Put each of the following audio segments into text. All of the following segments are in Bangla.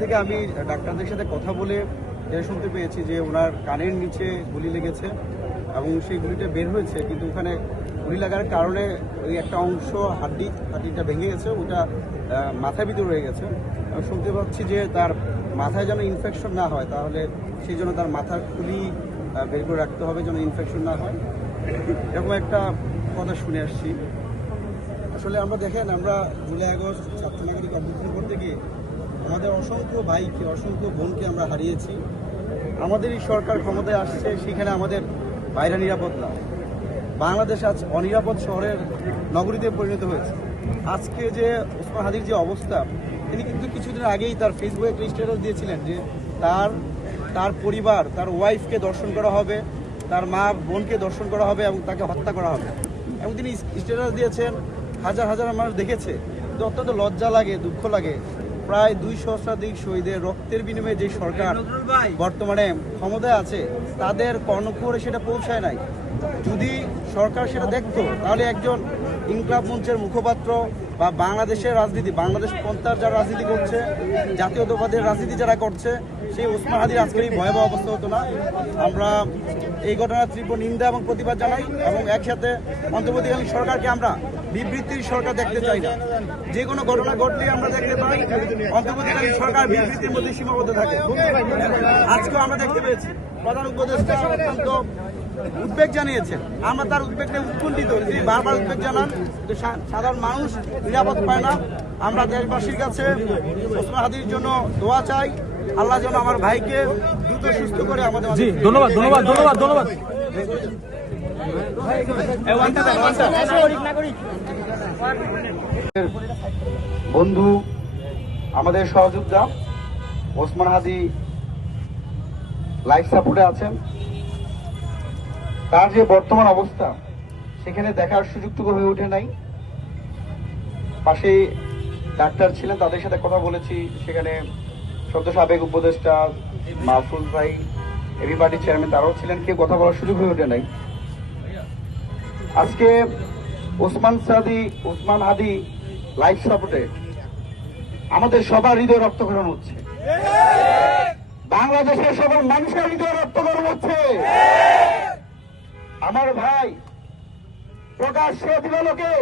থেকে আমি ডাক্তারদের সাথে কথা বলে যেটা শুনতে পেয়েছি যে ওনার কানের নিচে গুলি লেগেছে এবং সেই গুলিটা বের হয়েছে, কিন্তু ওখানে গুলি লাগার কারণে ওই একটা অংশ হাড্ডিটা ভেঙে গেছে, ওটা মাথার ভিতরে রয়ে গেছে। আমি শুনতে পাচ্ছি যে তার মাথায় যেন ইনফেকশন না হয়, তাহলে সেই জন্য তার মাথার খুলি বের করে রাখতে হবে যেন ইনফেকশন না হয়, এরকম একটা কথা শুনে আসছি। আসলে আমরা দেখেন, আমরা জুলাই আগস্ট ছাত্র নাগরিক অভ্যুত্থান করতে গিয়ে আমাদের অসংখ্য ভাইকে, অসংখ্য বোনকে আমরা হারিয়েছি। আমাদের এই সরকার ক্ষমতায় আসছে, সেখানে আমাদের বাইরে নিরাপদ না। বাংলাদেশ আজ অনিরাপদ শহরের নগরীতে পরিণত হয়েছে। আজকে যে ওসমান হাদির যে অবস্থা, তিনি কিন্তু কিছুদিন আগেই তার ফেসবুকে একটা স্ট্যাটাস দিয়েছিলেন যে তার পরিবার, তার ওয়াইফকে দর্শন করা হবে, তার মা বোনকে দর্শন করা হবে এবং তাকে হত্যা করা হবে। এবং তিনি স্ট্যাটাস দিয়েছেন, হাজার হাজার মানুষ দেখেছে। তো অত্যন্ত লজ্জা লাগে, দুঃখ লাগে। প্রায় 200 শতাধিক শহীদের রক্তের বিনিময়ে যে সরকার বর্তমানে ক্ষমতায় আছে, তাদের কর্ণকুহরে সেটা পৌঁছায় নাই। যদি সরকার সেটা দেখতো, তাহলে একজন ইনকলাব মঞ্চের মুখপাত্র বা বাংলাদেশের রাজনীতি, বাংলাদেশ পন্থার যারা রাজনীতি করছে, জাতীয়তাবাদের রাজনীতি যারা করছে, সেই ওসমান হাদির আজকের এই ভয়াবহ অবস্থা হতো না। আমরা এই ঘটনার তীব্র নিন্দা এবং প্রতিবাদ জানাই এবং একসাথে অন্তর্বর্তীকালীন সরকারকে আমরা বিবৃতির সরকার দেখতে চাই না। যে কোনো ঘটনা ঘটলে আমরা দেখতে পাই অন্তর্বর্তীকালীন সরকার বিবৃতির মধ্যে সীমাবদ্ধ থাকে। আজকেও আমরা দেখতে পেয়েছি প্রধান উপদেষ্টা অত্যন্ত উদ্বেগ জানিয়েছেন। আমরা তার উদ্বেগটা উৎকণ্ঠিত, তিনি বারবার উদ্বেগ জানান যে সাধারণ মানুষ নিরাপদ পায় না। আমরা দেশবাসীর কাছে ওসমান হাদির জন্য দোয়া চাই, আল্লাহ যেন আমার ভাইকে দ্রুত সুস্থ করে আমাদের। ধন্যবাদ ধন্যবাদ ধন্যবাদ ধন্যবাদ। বন্ধু, আমাদের সহযোদ্ধা ওসমান হাদি লাইফ সাপোর্টে আছেন। তার যে বর্তমান অবস্থা, সেখানে দেখার সুযোগটুকু হয়ে ওঠে নাই। পাশে ডাক্তার ছিলেন, তাদের সাথে কথা বলেছি। সেখানে সদ্য সাবেক উপদেষ্টা মাহফুজ ভাই, এবি পার্টির চেয়ারম্যান, তারাও ছিলেন। কেউ কথা বলার সুযোগ হয়ে ওঠে নাই। আজকে ওসমান হাদি লাইফ সাপোর্টে আমাদের সবার হৃদয় রক্তক্ষরণ হচ্ছে, বাংলাদেশের সকল মানুষের হৃদয় রক্তক্ষরণ হচ্ছে। আমার ভাই প্রকাশ্যে দিবালোকে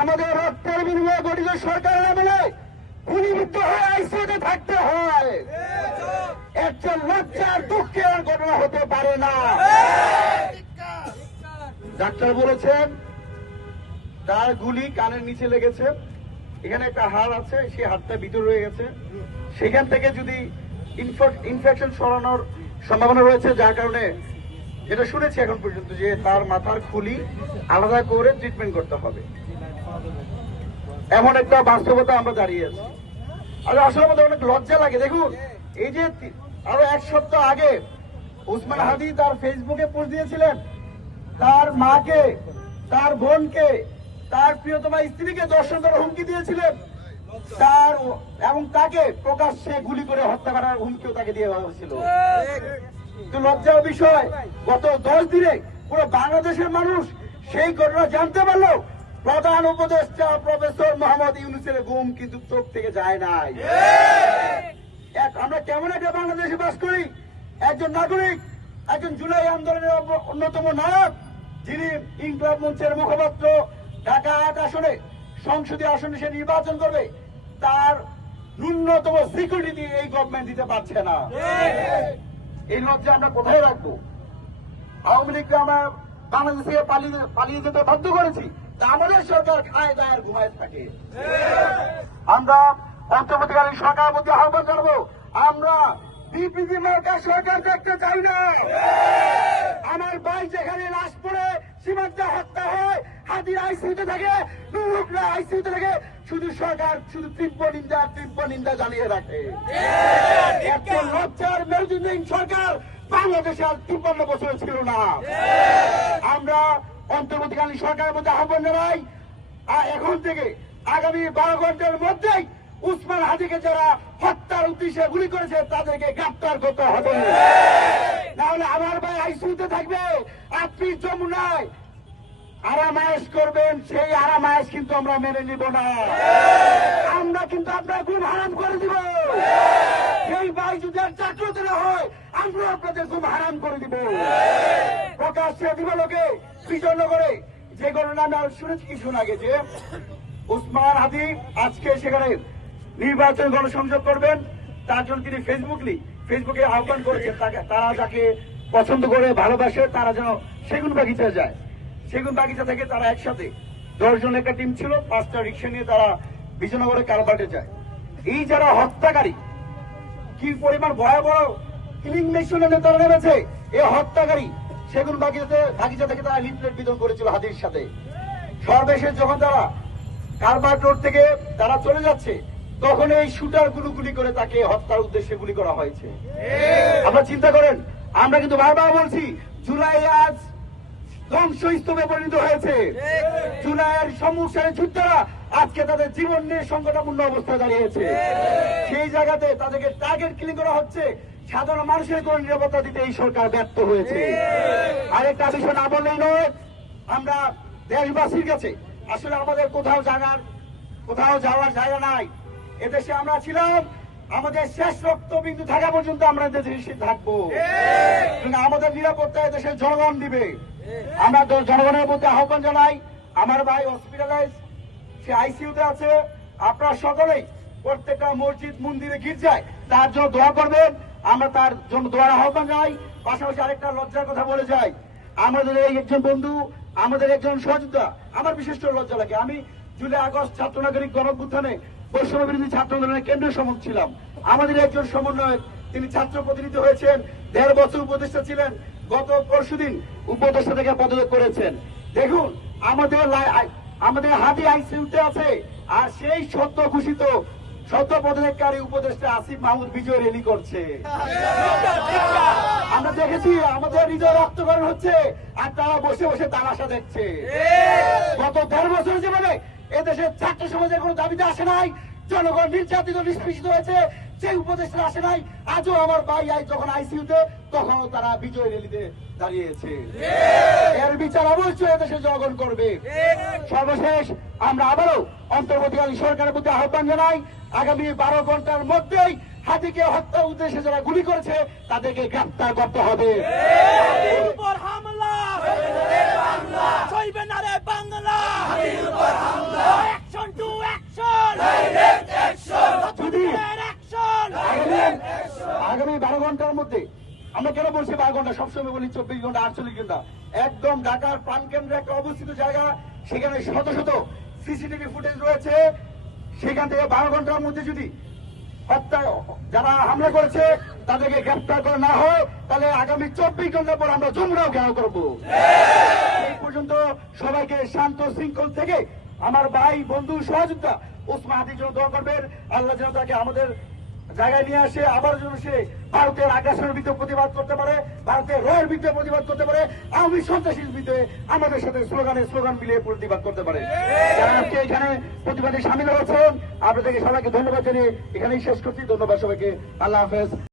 আমাদের রক্তের বিনিময়ে গঠিত সরকারের আমলে গুলিবিদ্ধ হয়ে আইসিইউতে থাকতে হয়। একটা লজ্জার দুঃখের ঘটনা হতে পারে না। ডাক্তার বলেছেন তার গুলি কানের নিচে লেগেছে, এখানে একটা হাড় আছে, সেই হাড়টা ভিতরে রয়ে গেছে। সেখান থেকে যদি ইনফেকশন ছড়ানোর সম্ভাবনা রয়েছে, যার কারণে যেটা শুনেছি এখন পর্যন্ত যে তার মাথার খুলি আলাদা করে ট্রিটমেন্ট করতে হবে। এমন একটা বাস্তবতা আমরা দাঁড়িয়ে আছি। আর আসলে আমাদের অনেক লজ্জা লাগে। দেখুন, এই যে আরো 1 সপ্তাহ আগে ওসমান হাদি তার ফেসবুকে পোস্ট দিয়েছিলেন, তার মাকে, তার বোনকে, তার প্রিয়তমা স্ত্রীকে দর্শন করার হুমকি দিয়েছিলেন, এবং তাকে প্রকাশ্যে গুলি করে হত্যা করার হুমকিও তাকে দিয়ে হয়েছিল। তো লজ্জার বিষয়, গত 10 দিনে পুরো বাংলাদেশের মানুষ সেই ঘটনা জানতে পারলো। প্রধান উপদেষ্টা প্রফেসর মোহাম্মদ ইউনূসের ঘুম কিন্তু চোখ থেকে যায় নাই। আমরা কেমন একটা বাংলাদেশে বাস করি? একজন নাগরিক, একজন জুলাই আন্দোলনের অন্যতম নায়ক, যিনি ইনকলাব মঞ্চের মুখপাত্র, ঢাকা 8 আসনে সংসদীয় আসনে সে নির্বাচন করবে, তার ন্যূনতম সিকিউরিটি এই গভর্নমেন্ট দিতে পারছে না। এই লজ্জা আমরা কোথায় রাখবো? আওয়ামী লীগকে আমরা বাংলাদেশ থেকে পালিয়ে যেতে বাধ্য করেছি, তা আমাদের সরকার খায় দায় আর ঘুমায় থাকে। আমরা অন্তর্বর্তীকালীন সরকারের প্রতি আহ্বান জানাবো, আমরা বিপিজি মার্কা সরকার দেখতে চাই না। আমার ভাই যেখানে লাশ পড়ে সীমান্তে হত্যা হয়, হাদির আইসিইউতে থাকে, নুরুকরা আইসিইউতে থাকে, শুধু সরকার শুধু তীব্র নিন্দা জানিয়ে রাখে। একটা লজ্জার মেরুদণ্ডহীন সরকার বাংলাদেশে আর 53 বছর ছিল না। আমরা অন্তর্বর্তীকালীন সরকারের মধ্যে আহ্বান জানাই, এখন থেকে আগামী 12 ঘন্টার মধ্যেই ওসমান হাদিকে যারা হত্যার উদ্দেশ্যে গুলি করেছে তাদেরকে গ্রেফতার করতে হবে, না হলে আমার ভাই আইসিইউতে থাকবে, আপনি যমুনায় আরামায়েশ করবেন, সেই আরামায়েশ কিন্তু আমরা মেনে নিব না। আমরা কিন্তু আপনার ঘুম হারাম করে দিব। সেই ভাই যদি আর চাকরিতে না হয়, আমরা আপনাদের ঘুম হারাম করে দিব। প্রকাশ্যে দিবালোকে বিজয়নগরে যে ঘটনা আমি আর শুনেছি কিছুক্ষণ আগে, যে উসমান হাদি আজকে সেখানে নির্বাচন গণসংযোগ করবেন, তার জন্য তিনি ফেসবুকে আহ্বান করেছেন তারা যাকে পছন্দ করে ভালোবাসে তারা যেন সেগুন বাগিচা যায়। সেগুন বাগিচা থেকে তারা একসাথে 10 জন একটা টিম ছিল, 5টা রিক্সা নিয়ে তারা বিজয়নগরে কারবাটে যায়। এই যারা হত্যাকারী, কি পরিমাণ ভয়াবহ কিলিং মিশনে তারা নেমেছে। এই হত্যাকারী সেগুন বাগিচা থেকে তারা লিফলেট বিতরণ করেছিল হাদির সাথে। সর্বশেষ যখন তারা কারবাট রোড থেকে তারা চলে যাচ্ছে, তখন এই শুটার গুলি করে তাকে হত্যার উদ্দেশ্যে গুলি করা হয়েছে। আপনারা চিন্তা করেন, আমরা কিন্তু বারবার বলছি জুলাই আজ ধ্বংসস্তূপে পরিণত হয়েছে। জুলাইয়ের সম্মুখসারে যোদ্ধারা আজকে তাদের জীবন নিয়ে সংকটাপূর্ণ অবস্থায় দাঁড়িয়েছে। সেই জায়গাতে তাদেরকে টার্গেট কিলিং করা হচ্ছে। সাধারণ মানুষের কোন নিরাপত্তা দিতে এই সরকার ব্যর্থ হয়েছে। আরেকটা বিষয় না বললেই নয়, আমরা দেশবাসীর কাছে আসলে আমাদের কোথাও যাওয়ার জায়গা নাই। এদেশে আমরা ছিলাম, আমাদের শেষ রক্তবিন্দু থাকা পর্যন্ত আমরা দেশে থাকবো। আমাদের নিরাপত্তা দেশের জনগণ দিবে। আমরা জনগণের প্রতি আহ্বান জানাই, আমার ভাই হসপিটালাইজ, সে আইসিইউতে আছে, আপনারা সকলেই প্রত্যেকটা মসজিদ মন্দিরে গির্জায় তার জন্য দোয়া করবেন। আমরা তার জন্য দোয়ার আহ্বান জানাই। পাশাপাশি আরেকটা লজ্জার কথা বলে যাই, আমাদের এই একজন বন্ধু, আমাদের একজন সহযোদ্ধা, আমার বিশেষ করে লজ্জা লাগে। আমি জুলাই আগস্ট ছাত্র নাগরিক গণঅভ্যুত্থানে বৈষম্য বিরোধী ছাত্র আন্দোলনের কেন্দ্রীয় সমন্বয়ক ছিলাম। আমাদের একজন সমন্বয়ক, তিনি ছাত্র প্রতিনিধি হয়েছেন, 1.5 বছর উপদেষ্টা ছিলেন, গত পরশুদিন উপদেষ্টা থেকে পদত্যাগ করেছেন। দেখুন, আমাদের হাদি আইসিইউতে আছে, আর সেই সদ্য ঘোষিত সদ্য পদত্যাগকারী উপদেষ্টা আসিফ মাহমুদ বিজয় র্যালি করছে। আমরা দেখেছি আমাদের হৃদয় রক্তকরণ হচ্ছে, আর তারা বসে বসে তামাশা দেখছে। গত 1.5 বছর জীবনে এদেশের ছাত্র সমাজের কোন দাবিতে আসে নাই, জনগণ নির্যাতিত নিষ্পেষিত হয়েছে, সেই উপদেষ্টা আসে নাই। আজও আমার ভাই যখন আইসিইউতে, তখনও তারা বিজয় র্যালিতে দাঁড়িয়েছে। এর বিচার অবশ্যই এদেশের জনগণ করবে। সর্বশেষ আমরা আবারও অন্তর্বর্তীকালী সরকারের প্রতি আহ্বান জানাই, আগামী 12 ঘন্টার মধ্যেই হাদিকে হত্যার উদ্দেশ্যে যারা গুলি করেছে তাদেরকে গ্রেফতার করতে হবে। আগামী 12 ঘন্টার মধ্যে, আমরা কেন বলছি 12 ঘন্টা, সবসময় বলি 24 ঘন্টা 48 ঘন্টা, একদম ঢাকার প্রাণকেন্দ্রে একটা অবস্থিত জায়গা, সেখানে শত শত সিসিটিভি ফুটেজ রয়েছে। সেখান থেকে 12 ঘন্টার মধ্যে যদি যারা হামলা করেছে তাদেরকে গ্রেফতার করা না হয়, তাহলে আগামী 24 ঘন্টা পর আমরা জমরাও ঘেরাও করবো। এই পর্যন্ত সবাইকে শান্ত শৃঙ্খল থেকে আমার ভাই বন্ধু সহযোদ্ধা উসমান হাদির জন্য দোয়া করবেন। আল্লাহ যেন তাকে আমাদের জায়গায় নিয়ে আসে, আবার যেন সে ভারতের আগ্রাসনের বিরুদ্ধে প্রতিবাদ করতে পারে, ভারতের রয়ের বিরুদ্ধে প্রতিবাদ করতে পারে, আওয়ামী সন্ত্রাসীর বিরুদ্ধে আমাদের সাথে স্লোগান মিলিয়ে প্রতিবাদ করতে পারে। যারা আজকে এখানে প্রতিবাদে সামিল হয়েছেন, আপনাদেরকে সবাইকে ধন্যবাদ জানিয়ে এখানেই শেষ করছি। ধন্যবাদ সবাইকে। আল্লাহ হাফেজ।